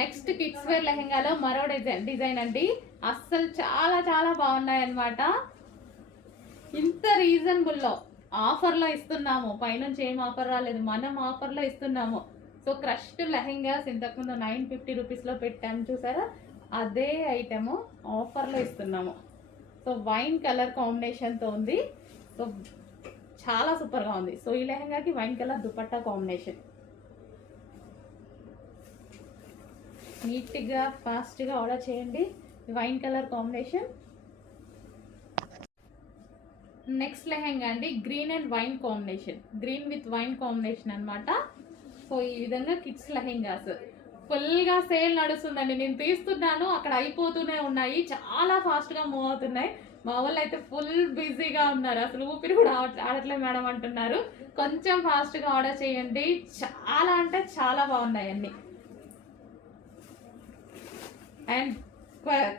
Next kids wear లెహెంగాలో మరో design అండి. అస్సలు చాలా చాలా బాగున్నాయి అన్నమాట. ఇంత రీజనబుల్లో ఆఫర్లో ఇస్తున్నాము. పైనుంచి ఏం ఆఫర్ రాలేదు, మనం ఆఫర్లో ఇస్తున్నాము. సో క్రష్డ్ లెహెంగాస్ ఇంతకుముందు 950 రూపీస్లో పెట్టాము చూసారా, అదే ఐటెము ఆఫర్లో ఇస్తున్నాము. సో వైన్ కలర్ కాంబినేషన్తో ఉంది. సో చాలా సూపర్గా ఉంది. సో ఈ లెహెంగాకి వైన్ కలర్ దుపట్టా కాంబినేషన్. నీట్గా ఫాస్ట్గా ఆర్డర్ చేయండి. Wine colour combination. Next lehenga అండి, green and wine combination, green with wine combination అనమాట. సో ఈ విధంగా కిడ్స్ లెహెంగాస్ ఫుల్గా సేల్ నడుస్తుందండి. నేను తీస్తున్నాను, అక్కడ అయిపోతూనే ఉన్నాయి, చాలా ఫాస్ట్గా మూవ్ అవుతున్నాయి. మా వాళ్ళు అయితే ఫుల్ బిజీగా ఉన్నారు, అసలు ఊపిరి కూడా ఆడట్లేదు మేడం అంటున్నారు. కొంచెం ఫాస్ట్గా ఆర్డర్ చేయండి. చాలా అంటే చాలా బాగున్నాయి అన్ని. అండ్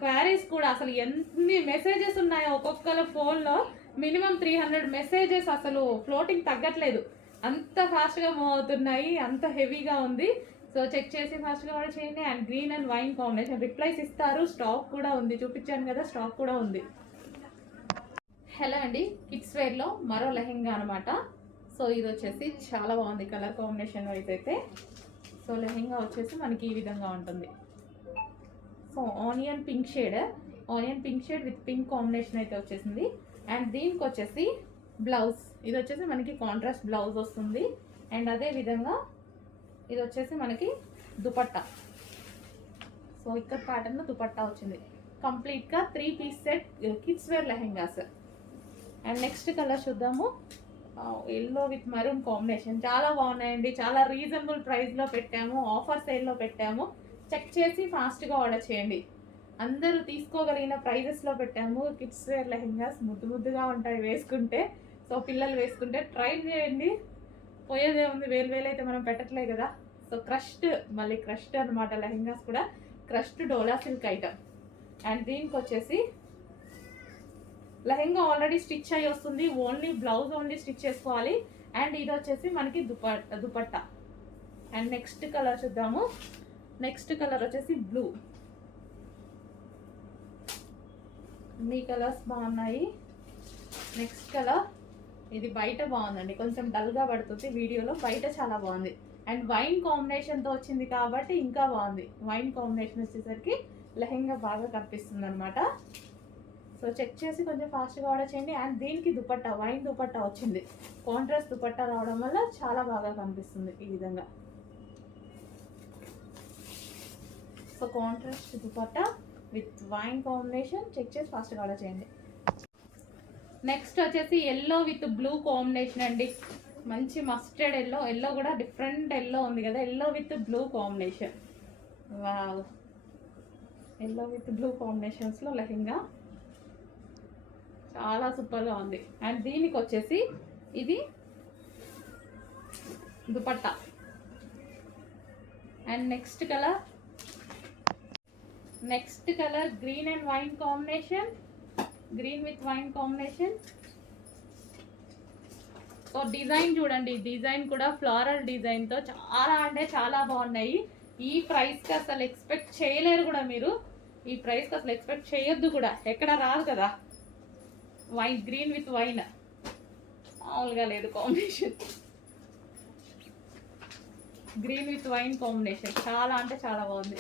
క్వారీస్ కూడా అసలు ఎన్ని మెసేజెస్ ఉన్నాయో ఒక్కొక్కరు ఫోన్లో, మినిమం 300 మెసేజెస్, అసలు ఫ్లోటింగ్ తగ్గట్లేదు, అంత ఫాస్ట్గా మూవ్ అవుతున్నాయి, అంత హెవీగా ఉంది. సో చెక్ చేసి ఫాస్ట్గా ఆర్డర్ చేయండి. And green and wine combination replies ఇస్తారు, స్టాక్ కూడా ఉంది, చూపించాను కదా స్టాక్ కూడా ఉంది. హలో అండి, కిడ్స్ వేర్లో మరో లెహెంగా అనమాట. సో ఇది వచ్చేసి చాలా బాగుంది కలర్ కాంబినేషన్ వైజ్ అయితే. సో లెహెంగా వచ్చేసి మనకి ఈ విధంగా ఉంటుంది. So onion pink shade with pink combination అయితే వచ్చేసింది. అండ్ దీనికి వచ్చేసి బ్లౌజ్, ఇది వచ్చేసి మనకి కాంట్రాస్ట్ బ్లౌజ్ వస్తుంది. అండ్ అదే విధంగా ఇది వచ్చేసి మనకి దుపట్టా. సో ఇక్కడ ప్యాటర్న్ దుపట్టా వచ్చింది. కంప్లీట్గా 3 piece set kids wear lehengas. And next colour చూద్దాము. ఎల్లో విత్ మరూన్ కాంబినేషన్, చాలా బాగున్నాయండి. చాలా రీజనబుల్ ప్రైస్లో పెట్టాము, ఆఫర్ సేల్లో పెట్టాము. చెక్ చేసి ఫాస్ట్గా ఆర్డర్ చేయండి. అందరూ తీసుకోగలిగిన ప్రైజెస్లో పెట్టాము. కిడ్స్ వేర్ లెహెంగాస్ ముద్దుగా ఉంటాయి వేసుకుంటే. సో పిల్లలు వేసుకుంటే ట్రై చేయండి, పోయేదే ఉంది. వేలు అయితే మనం పెట్టట్లే కదా. సో మళ్ళీ క్రష్డ్ అనమాట. లెహెంగాస్ కూడా crushed dola silk item. And దీనికి వచ్చేసి లెహెంగా ఆల్రెడీ స్టిచ్ అయ్యి వస్తుంది, ఓన్లీ బ్లౌజ్ ఓన్లీ స్టిచ్ చేసుకోవాలి. అండ్ ఇది వచ్చేసి మనకి దుపట్టా. అండ్ నెక్స్ట్ కలర్ చూద్దాము. నెక్స్ట్ కలర్ వచ్చేసి బ్లూ. అన్ని కలర్స్ బాగున్నాయి. నెక్స్ట్ కలర్ ఇది బయట బాగుందండి, కొంచెం డల్గా పడుతుంది వీడియోలో, బయట చాలా బాగుంది. అండ్ వైన్ కాంబినేషన్తో వచ్చింది కాబట్టి ఇంకా బాగుంది. వైన్ కాంబినేషన్ వచ్చేసరికి లెహెంగా బాగా కనిపిస్తుంది అనమాట. సో చెక్ చేసి కొంచెం ఫాస్ట్గా ఆర్డర్ చేయండి. అండ్ దీనికి దుపట్టా, వైన్ దుపట్టా వచ్చింది. కాంట్రాస్ట్ దుపట్టా రావడం వల్ల చాలా బాగా కనిపిస్తుంది ఈ విధంగా. So contrast dupatta with wine combination, check చేసి ఫాస్ట్గా ఆర్డర్ చేయండి. నెక్స్ట్ వచ్చేసి ఎల్లో విత్ బ్లూ కాంబినేషన్ అండి. మంచి మస్టర్డ్ ఎల్లో కూడా డిఫరెంట్ ఎల్లో ఉంది కదా, yellow with blue combination. Wow, yellow with blue కాంబినేషన్స్లో లెహెంగా చాలా సూపర్గా ఉంది. అండ్ దీనికి వచ్చేసి ఇది dupatta. And next colour green and wine combination, green with wine combination. So design చూడండి, డిజైన్ కూడా ఫ్లోరల్ డిజైన్తో చాలా అంటే చాలా బాగున్నాయి. ఈ ప్రైస్కి అసలు ఎక్స్పెక్ట్ చేయలేరు కూడా మీరు, ఈ ప్రైస్కి అసలు ఎక్స్పెక్ట్ చేయొద్దు కూడా, ఎక్కడ రాదు కదా. వైన్, గ్రీన్ విత్ వైన్ మామూలుగా లేదు combination. Green with wine combination చాలా అంటే చాలా బాగుంది.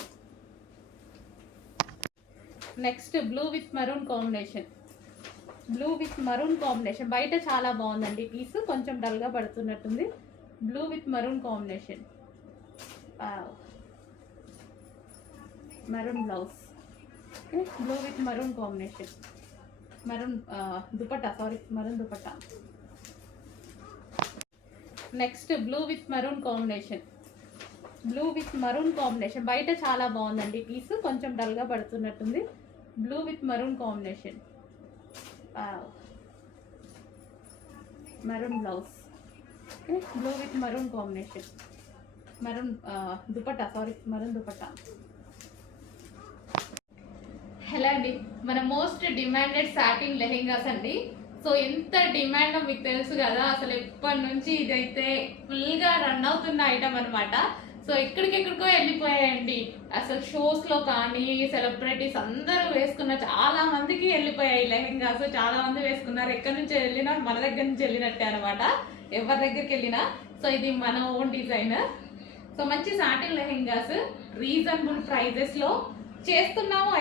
Next blue with maroon combination, బయట చాలా బాగుందండి పీస్, కొంచెం డల్గా పడుతున్నట్టుంది. Blue with maroon combination, maroon blouse. Blue with maroon combination, maroon dupatta. Next blue with maroon combination, బయట చాలా బాగుందండి పీస్, కొంచెం డల్గా పడుతున్నట్టుంది. Blue with maroon combination, maroon blouse. Blue with maroon combination, maroon dupatta. Hello అండి, మన మోస్ట్ డిమాండెడ్ సాటిన్ లెహెంగాస్ అండి. So ఎంత డిమాండ్ మీకు తెలుసు కదా, అసలు ఎప్పటి నుంచి ఇదైతే ఫుల్గా రన్ అవుతున్న ఐటమ్ అనమాట. సో ఎక్కడికెక్కడికో వెళ్ళిపోయాయండి. అసలు షోస్లో కానీ సెలబ్రిటీస్ అందరూ వేసుకున్న చాలా మందికి వెళ్ళిపోయాయి లెహెంగాస్. చాలా మంది వేసుకున్నారు. ఎక్కడి నుంచి వెళ్ళినా మన దగ్గర నుంచి వెళ్ళినట్టే అనమాట, ఎవరి దగ్గరికి వెళ్ళినా. సో ఇది మన ఓన్ డిజైన్. సో మంచి సాటిన్ లెహెంగాస్ రీజనబుల్ ప్రైజెస్లో చేస్తున్నాము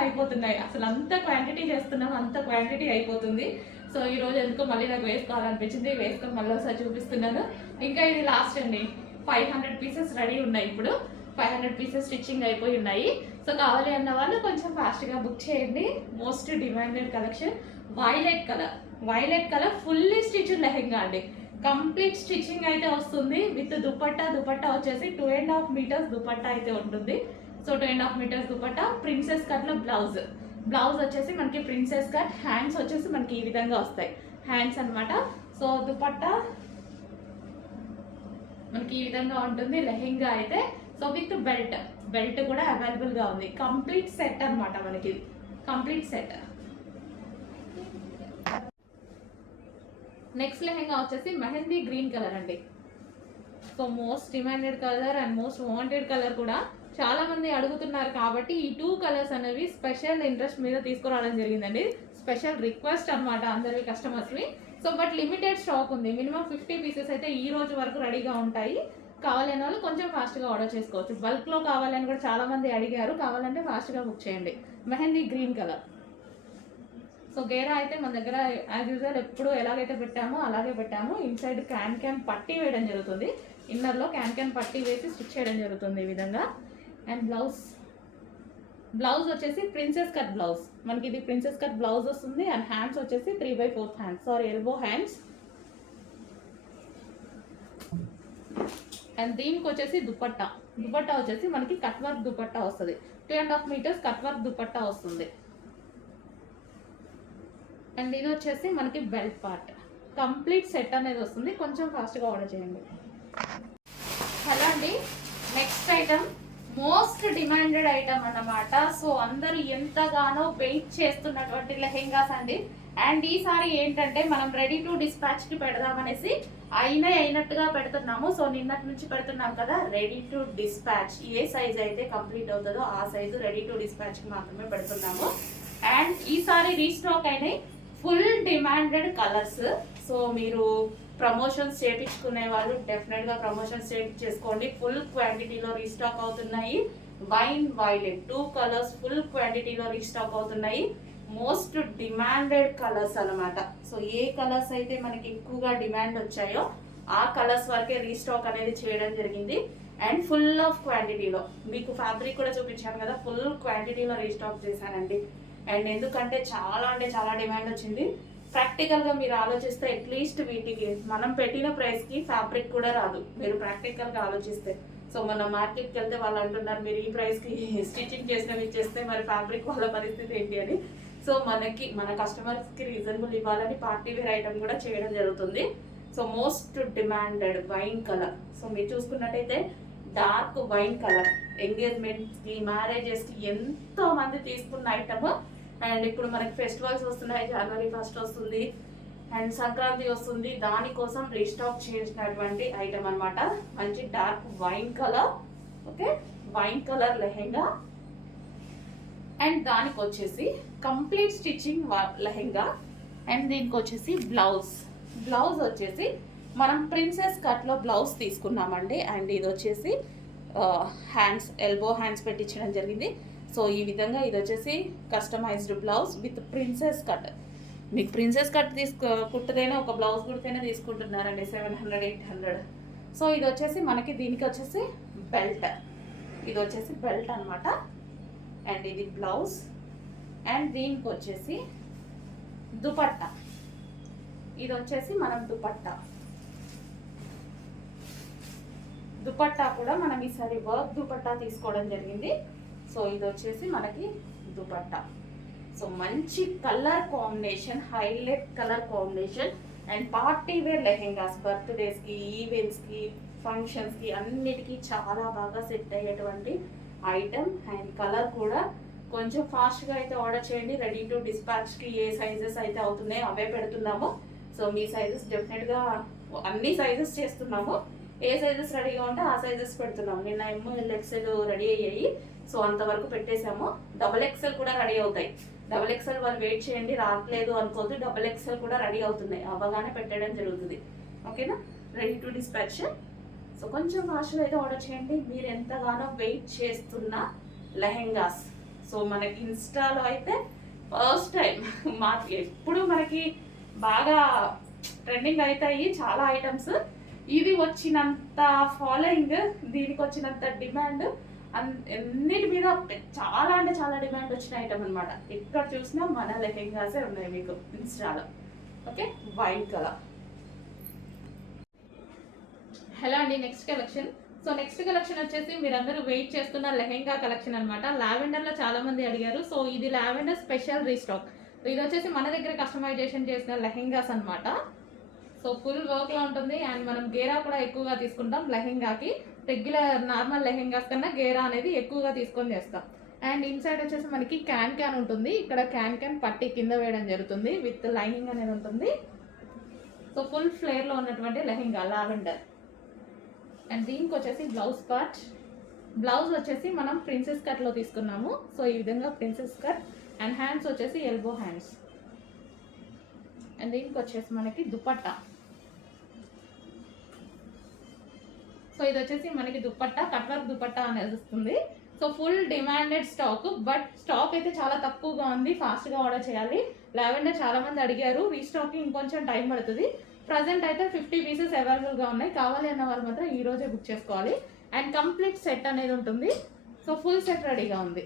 అయిపోతున్నాయి. అసలు అంత క్వాంటిటీ చేస్తున్నాము, అంత క్వాంటిటీ అయిపోతుంది. సో ఈరోజు ఎందుకో మళ్ళీ నాకు వేసుకోవాలనిపించింది, వేసుకొని మళ్ళీ ఒకసారి చూపిస్తున్నాను. ఇంకా ఇది లాస్ట్ అండి. 500 పీసెస్ రెడీ ఉన్నాయి. ఇప్పుడు 500 పీసెస్ స్టిచ్చింగ్ అయిపోయి ఉన్నాయి. సో కావాలి అన్న వాళ్ళు కొంచెం ఫాస్ట్గా బుక్ చేయండి. Most demanded collection violet colour fully stitch lehenga అండి. కంప్లీట్ స్టిచ్చింగ్ అయితే వస్తుంది విత్ దుపట్టా వచ్చేసి 2.5 మీటర్స్ దుపట్టా అయితే ఉంటుంది. సో 2.5 మీటర్స్ దుపట్టా, ప్రిన్సెస్ కట్లో బ్లౌజ్ వచ్చేసి మనకి ప్రిన్సెస్ కట్, హ్యాండ్స్ వచ్చేసి మనకి ఈ విధంగా వస్తాయి హ్యాండ్స్ అనమాట. సో దుపట్టా మనకి ఈ విధంగా ఉంటుంది లెహెంగా అయితే. సో విత్ బెల్ట్ కూడా అవైలబుల్గా ఉంది. కంప్లీట్ సెట్ అనమాట మనకి, కంప్లీట్ సెట్. నెక్స్ట్ లెహెంగా వచ్చేసి మెహందీ గ్రీన్ కలర్ అండి. So most demanded colour and most wanted colour కూడా. చాలా మంది అడుగుతున్నారు కాబట్టి ఈ 2 కలర్స్ అనేవి స్పెషల్ ఇంట్రెస్ట్ మీద తీసుకురావడం జరిగిందండి. స్పెషల్ రిక్వెస్ట్ అనమాట అందరివి కస్టమర్స్వి. సో బట్ లిమిటెడ్ స్టాక్ ఉంది. మినిమం 50 పీసెస్ అయితే ఈ రోజు వరకు రెడీగా ఉంటాయి. కావాలనే వాళ్ళు కొంచెం ఫాస్ట్గా ఆర్డర్ చేసుకోవచ్చు. బల్క్లో కావాలని కూడా చాలా మంది అడిగారు. కావాలంటే ఫాస్ట్గా బుక్ చేయండి. Mehndi green colour. సో గేరా అయితే మన దగ్గర యాజ్ యూజువల్ ఎప్పుడు ఎలాగైతే పెట్టామో అలాగే పెట్టాము. ఇన్సైడ్ క్యాన్ పట్టీ వేయడం జరుగుతుంది. ఇన్నర్లో క్యాన్ పట్టీ వేసి స్టిచ్ చేయడం జరుగుతుంది ఈ విధంగా. అండ్ బ్లౌజ్ వచ్చేసి ప్రిన్సెస్ కట్ బ్లౌజ్. మనకి ఇది ప్రిన్సెస్ కట్ బ్లౌజ్ వస్తుంది. అండ్ హ్యాండ్స్ వచ్చేసి 3/4 హ్యాండ్స్, ఎల్బో హ్యాండ్స్. అండ్ దీనికి వచ్చేసి దుపట్టా వచ్చేసి మనకి కట్ వర్క్ దుపట్టా వస్తుంది. 2.5 మీటర్స్ కట్ వర్క్ దుపట్టా వస్తుంది. అండ్ ఇది వచ్చేసి మనకి బెల్ట్ పార్ట్. కంప్లీట్ సెట్ అనేది వస్తుంది. కొంచెం ఫాస్ట్గా ఆర్డర్ చేయండి. హలో అండి, next item most demanded item అన్నమాట. సో అందరూ ఎంతగానో వెయిట్ చేస్తున్నటువంటి లెహెంగాస్ అండి. అండ్ ఈసారి ఏంటంటే మనం రెడీ టు డిస్పాచ్కి పెడదామనేసి అయినట్టుగా పెడుతున్నాము. సో నిన్నటి నుంచి పెడుతున్నాం కదా, ready to dispatch. A size అయితే కంప్లీట్ అవుతుందో ఆ సైజు రెడీ టు డిస్పాచ్కి మాత్రమే పెడుతున్నాము. అండ్ ఈసారి రీస్టాక్ అయినాయి ఫుల్ డిమాండెడ్ కలర్స్. సో మీరు ప్రమోషన్స్ చేయించుకునే వాళ్ళు డెఫినెట్గా ప్రమోషన్స్ చేయించేసుకోండి. ఫుల్ క్వాంటిటీలో రీస్టాక్ అవుతున్నాయి. వైన్ వైలెట్ 2 కలర్స్ ఫుల్ క్వాంటిటీలో రీస్టాక్ అవుతున్నాయి. మోస్ట్ డిమాండెడ్ కలర్స్ అనమాట. సో ఏ కలర్స్ అయితే మనకి ఎక్కువగా డిమాండ్ వచ్చాయో ఆ కలర్స్ వరకే రీస్టాక్ అనేది చేయడం జరిగింది. అండ్ ఫుల్ ఆఫ్ క్వాంటిటీలో మీకు ఫ్యాబ్రిక్ కూడా చూపించాను కదా, ఫుల్ క్వాంటిటీలో రీస్టాక్ చేశానండి. అండ్ ఎందుకంటే చాలా డిమాండ్ వచ్చింది. ప్రాక్టికల్గా మీరు ఆలోచిస్తే అట్లీస్ట్ వీటికి మనం పెట్టిన ప్రైస్కి ఫ్యాబ్రిక్ కూడా రాదు, మీరు ప్రాక్టికల్గా ఆలోచిస్తే. సో మన మార్కెట్కి వెళ్తే వాళ్ళు అంటున్నారు మీరు ఈ ప్రైస్కి స్టిచ్చింగ్ చేసినవి ఇచ్చేస్తే మరి ఫ్యాబ్రిక్ వాళ్ళ పరిస్థితి ఏంటి అని. సో మన కస్టమర్స్కి రీజనబుల్ ఇవ్వాలని పార్టీ వేర్ ఐటమ్ కూడా చేయడం జరుగుతుంది. So most demanded wine colour. So మీరు చూసుకున్నట్టయితే డార్క్ వైన్ కలర్ ఎంగేజ్మెంట్స్కి మ్యారేజెస్కి ఎంతో మంది తీసుకున్న ఐటమ్. అండ్ ఇప్పుడు మనకి ఫెస్టివల్స్ వస్తున్నాయి, January 1st వస్తుంది అండ్ సంక్రాంతి వస్తుంది. దానికోసం రీస్టాక్ చేసినటువంటి ఐటమ్ అనమాట. మంచి dark wine colour, okay, wine colour lehenga. And దానికి వచ్చేసి కంప్లీట్ స్టిచ్చింగ్ లెహెంగా. అండ్ దీనికి వచ్చేసి బ్లౌజ్ వచ్చేసి మనం ప్రిన్సెస్ కట్లో బ్లౌజ్ తీసుకున్నామండి. అండ్ ఇది వచ్చేసి హ్యాండ్స్, ఎల్బో హ్యాండ్స్ పెట్టించడం జరిగింది. సో ఈ విధంగా ఇది వచ్చేసి customised blouse with princess cut. మీకు ప్రిన్సెస్ కట్ కుట్టదైనా ఒక బ్లౌజ్ కుడితేనే తీసుకుంటున్నారండి 700-800. సో ఇది వచ్చేసి మనకి దీనికి వచ్చేసి బెల్ట్, ఇది వచ్చేసి బెల్ట్ అనమాట. అండ్ ఇది బ్లౌజ్. అండ్ దీనికి వచ్చేసి దుపట్టా, ఇది వచ్చేసి మనం దుపట్టా కూడా మనం ఈసారి వర్క్ దుపట్టా తీసుకోవడం జరిగింది. సో ఇది వచ్చేసి మనకి దుపట్టా. సో మంచి colour combination, highlight colour combination. And party wear lehengas బర్త్డేస్కి, ఈవెంట్స్కి, ఫంక్షన్స్కి అన్నిటికీ చాలా బాగా సెట్ అయ్యేటువంటి ఐటమ్. అండ్ కలర్ కూడా కొంచెం ఫాస్ట్గా అయితే ఆర్డర్ చేయండి. రెడీ టు డిస్పాచ్కి ఏ సైజెస్ అయితే అవుతున్నాయో అవే పెడుతున్నాము. సో మీ సైజెస్ డెఫినెట్గా అన్ని సైజెస్ చేస్తున్నాము. ఏ సైజెస్ రెడీగా ఉంటే ఆ సైజెస్ పెడుతున్నాం. నిన్న ML XL రెడీ అయ్యాయి, సో అంతవరకు పెట్టేశాము. XXL కూడా రెడీ అవుతాయి. XXL వాళ్ళు వెయిట్ చేయండి, రావట్లేదు అనుకోవద్దు, XXL కూడా రెడీ అవుతున్నాయి, అవ్వగానే పెట్టడం జరుగుతుంది. ఓకేనా, రెడీ టు డిస్పాచ్. సో కొంచెం ఫాస్ట్గా అయితే ఆర్డర్ చేయండి. మీరు ఎంతగానో వెయిట్ చేస్తున్న లెహెంగాస్. సో మనకి ఇన్స్టాలో అయితే ఫస్ట్ టైం ఎప్పుడు మనకి బాగా ట్రెండింగ్ అవుతాయి చాలా ఐటమ్స్. ఇది వచ్చినంత ఫాలోయింగ్, దీనికి వచ్చినంత డిమాండ్, అన్నిటి మీద చాలా అంటే చాలా డిమాండ్ వచ్చిన ఐటమ్ అనమాట. ఎక్కడ చూసినా మన లెహెంగాసే ఉన్నాయి మీకు ఇన్స్టాలో. Okay, white colour. హలో అండి, next collection. So next collection వచ్చేసి మీరందరూ వెయిట్ చేస్తున్న లెహెంగా కలెక్షన్ అనమాట. లావెండర్లో చాలా మంది అడిగారు, సో ఇది లావెండర్ స్పెషల్ రీస్టాక్. ఇది వచ్చేసి మన దగ్గర కస్టమైజేషన్ చేసిన లెహెంగాస్ అనమాట. సో ఫుల్ వర్క్లో ఉంటుంది, అండ్ మనం గేరా కూడా ఎక్కువగా తీసుకుంటాం లెహెంగాకి. రెగ్యులర్ నార్మల్ లెహెంగాస్ కన్నా గేరా అనేది ఎక్కువగా తీసుకొని చేస్తాం. అండ్ ఇన్సైడ్ వచ్చేసి మనకి క్యాన్ ఉంటుంది. ఇక్కడ క్యాన్ పట్టి కింద వేయడం జరుగుతుంది, విత్ లైనింగ్ అనేది ఉంటుంది. సో ఫుల్ ఫ్లేర్లో ఉన్నటువంటి లెహెంగా లావెండర్. అండ్ దీనికి వచ్చేసి బ్లౌజ్ పార్ట్. బ్లౌజ్ వచ్చేసి మనం ప్రిన్సెస్ కట్లో తీసుకున్నాము. సో ఈ విధంగా ప్రిన్సెస్ కట్. అండ్ హ్యాండ్స్ వచ్చేసి ఎల్బో హ్యాండ్స్. అండ్ దీనికి వచ్చేసి మనకి దుపట్టా. సో ఇది వచ్చేసి మనకి దుపట్టా, కట్ వర్క్ దుపట్టా అనేది వస్తుంది. So full demanded stock, but stock అయితే చాలా తక్కువగా ఉంది, ఫాస్ట్గా ఆర్డర్ చేయాలి. లావెండర్ చాలా మంది అడిగారు, రీస్టాకింగ్ ఇంకొంచెం టైం పడుతుంది. ప్రజెంట్ అయితే 50 పీసెస్ అవైలబుల్గా ఉన్నాయి. కావాలి అన్న వాళ్ళు మాత్రం ఈ రోజే బుక్ చేసుకోవాలి. అండ్ కంప్లీట్ సెట్ అనేది ఉంటుంది. సో ఫుల్ సెట్ రెడీగా ఉంది.